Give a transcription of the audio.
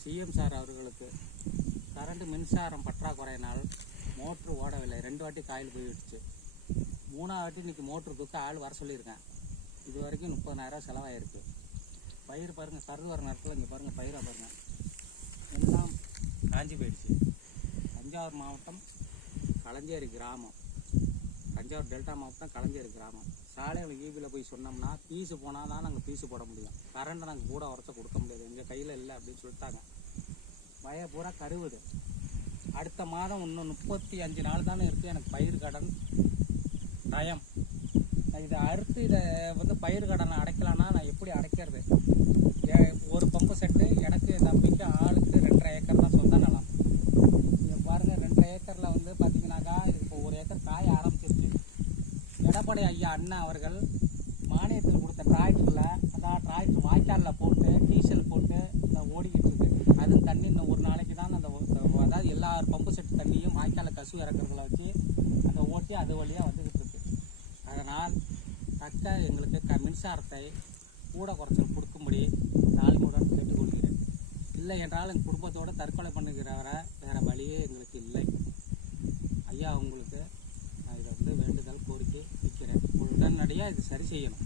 CM sir அவர்களுக்கு current மின்சாரம் பற்றாக்குறையினால் motor ஓடவில்லை. 2 வாட்டி காயில் போயிடுச்சு. 3ஆவது வாட்டி இன்றைக்கி மோட்ரு தூக்க ஆள் வர சொல்லியிருக்கேன். இது வரைக்கும் 30,000 செலவாயிருக்கு. பயிர் பாருங்கள், கருது வர நேரத்தில் இங்கே பாருங்கள், பயிராக பாருங்கள், எல்லாம் காஞ்சி போயிடுச்சு. தஞ்சாவூர் மாவட்டம் களஞ்சேரி கிராமம், தஞ்சாவூர் டெல்டா மாவட்டம் களஞ்சேரி கிராமம். சாலையில் ஈபியில் போய் சொன்னோம்னா பீஸு போனால் தான் நாங்கள் பீஸு போட முடியும். கரண்ட்டை நாங்கள் கூட உரைச்ச கொடுக்க முடியாது, எங்கள் கையில் இல்லை அப்படின்னு சொல்லிட்டாங்க. வய பூரா கருவுது. அடுத்த மாதம் இன்னும் 35 நாள் தானே இருக்குது எனக்கு பயிர் கடன் டயம். இதை அறுத்து இதை பயிர் கடனை அடைக்கலான்னா நான் எப்படி அடைக்கிறது? ஒரு பம்பு செட்டு எனக்கு தம்பிக்கு ஆளுக்கு 2.5 ஏக்கர் தான் சொந்த நிலம். நீங்கள் பாருங்கள், 2.5 ஏக்கரில் பார்த்தீங்கன்னாக்கா இப்போ 1 ஏக்கர் காய ஆரம்பிச்சிருச்சு. எடப்பாடி ஐயா அண்ணன் அவர்கள் மானியத்தில் கொடுத்த டிராக்டரில், அதான் டிராக்டர் வாய்க்காலில் போட்டு டீசல் போட்டு இந்த ஓடிக்கிட்டு இருக்கு. அதுவும் தண்ணி இன்னும் ஒரு நாளைக்கு தான் அந்த அதாவது எல்லா பம்பு செட்டு தண்ணியும் வாய்க்காலில் கசு இறக்குறதுல வச்சு அதை ஓட்டி அது வழியாக வந்துக்கிட்டு இருக்கு. அதனால் தக்க எங்களுக்கு மின்சாரத்தை கூட குறைச்சல் கொடுக்கும்படி தாழ்மையுடன் கேட்டுக்கொள்கிறேன். இல்லை என்றால் எங்கள் குடும்பத்தோடு தற்கொலை பண்ணுகிறவரை வேறு வழியே எங்களுக்கு இல்லை. ஐயா உங்களுக்கு நான் இதை வேண்டுதல் கோரிக்கை வைக்கிறேன். உடனடியாக இது சரி செய்யணும்.